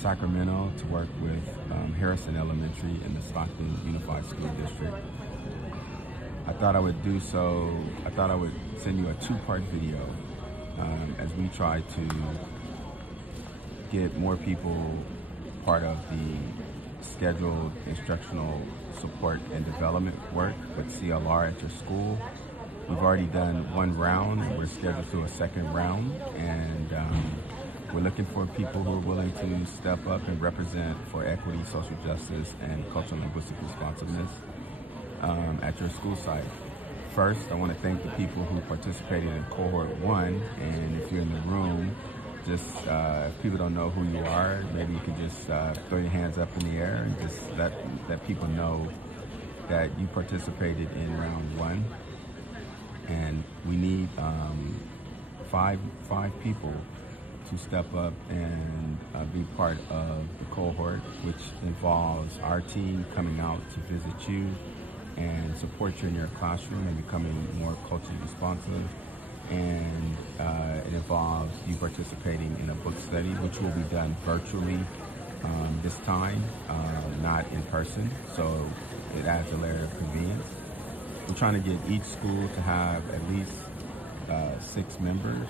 Sacramento to work with Harrison Elementary in the Stockton Unified School District. I thought I would send you a two-part video as we try to get more people part of the scheduled instructional support and development work with CLR at your school. We've already done one round, and we're scheduled to a second round, and we're looking for people who are willing to step up and represent for equity, social justice, and cultural linguistic responsiveness at your school site. First, I want to thank the people who participated in Cohort 1, and if you're in the room, just if people don't know who you are, maybe you can just throw your hands up in the air and just let people know that you participated in round 1. And we need five people to step up and be part of the cohort, which involves our team coming out to visit you and support you in your classroom and becoming more culturally responsive. And it involves you participating in a book study, which will be done virtually this time, not in person, so it adds a layer of convenience. We're trying to get each school to have at least 6 members,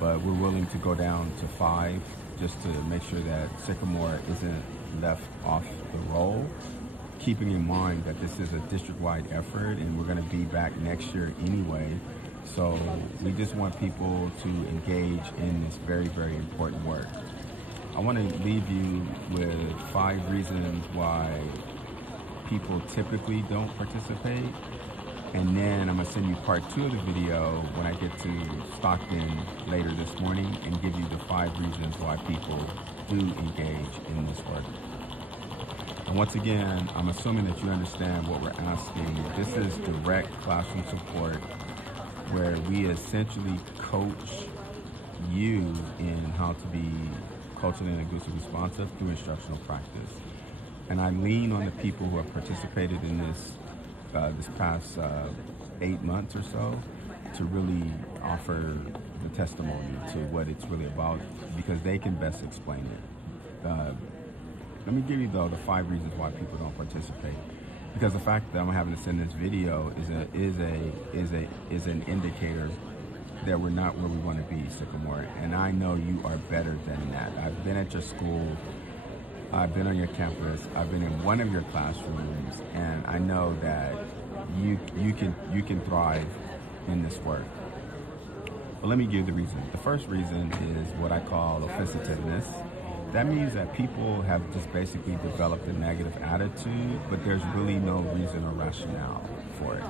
but we're willing to go down to 5 just to make sure that Sycamore isn't left off the roll, keeping in mind that this is a district-wide effort and we're going to be back next year anyway. So we just want people to engage in this very, very important work. I want to leave you with 5 reasons why people typically don't participate. And then I'm going to send you part 2 of the video when I get to Stockton later this morning and give you the 5 reasons why people do engage in this work. And once again, I'm assuming that you understand what we're asking. This is direct classroom support where we essentially coach you in how to be culturally and linguistically responsive through instructional practice. And I lean on the people who have participated in this past 8 months or so to really offer the testimony to what it's really about, because they can best explain it. Let me give you though the 5 reasons why people don't participate. Because the fact that I'm having to send this video is an indicator that we're not where we want to be, Sycamore. And I know you are better than that. I've been at your school. I've been on your campus. I've been in one of your classrooms, and I know that you can thrive in this work. But let me give you the reason. The first reason is what I call offensitiveness. That means that people have just basically developed a negative attitude, but there's really no reason or rationale for it.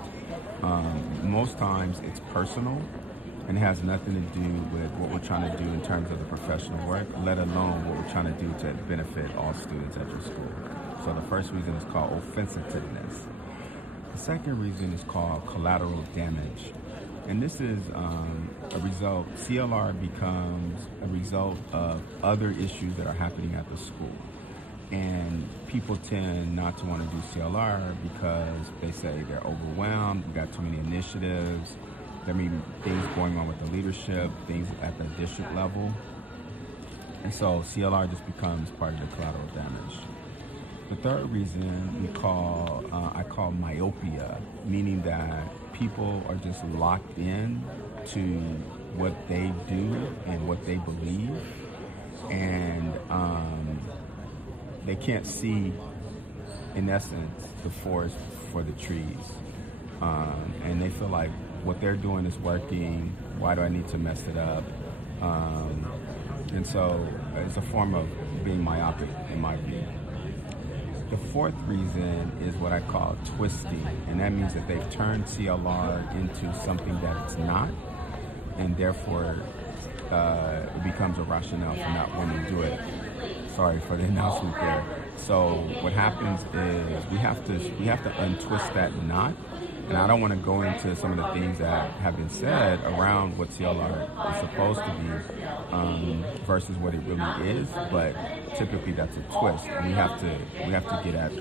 Most times it's personal and has nothing to do with what we're trying to do in terms of the professional work, let alone what we're trying to do to benefit all students at your school. So the first reason is called offensitiveness. The second reason is called collateral damage. And this is a result, CLR becomes a result of other issues that are happening at the school. And people tend not to want to do CLR because they say they're overwhelmed, we got too many initiatives, there may be things going on with the leadership, things at the district level. And so CLR just becomes part of the collateral damage. The third reason I call myopia, meaning that people are just locked in to what they do and what they believe, and they can't see, in essence, the forest for the trees. And they feel like what they're doing is working, why do I need to mess it up? And so it's a form of being myopic, in my view. The fourth reason is what I call twisting, and that means that they've turned CLR into something that it's not, and therefore it becomes a rationale for not wanting to do it. Sorry for the announcement there. So what happens is we have to untwist that knot, and I don't want to go into some of the things that have been said around what CLR is supposed to be versus what it really is, but typically that's a twist, and we have to get at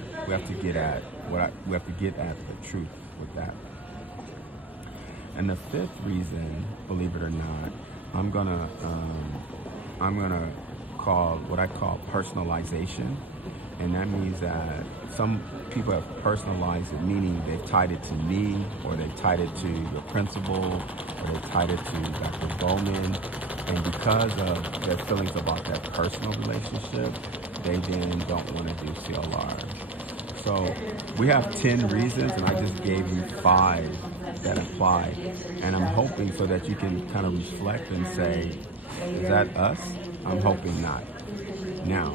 the truth with that. And the fifth reason, believe it or not, I'm gonna called what I call personalization. And that means that some people have personalized it, meaning they've tied it to me, or they've tied it to the principal, or they've tied it to Dr. Bowman. And because of their feelings about that personal relationship, they then don't want to do CLR. So we have 10 reasons, and I just gave you 5 that apply. And I'm hoping so that you can kind of reflect and say, is that us? I'm hoping not. Now,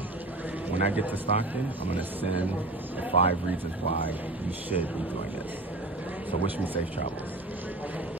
when I get to Stockton, I'm going to send the 5 reasons why you should be doing this. So wish me safe travels.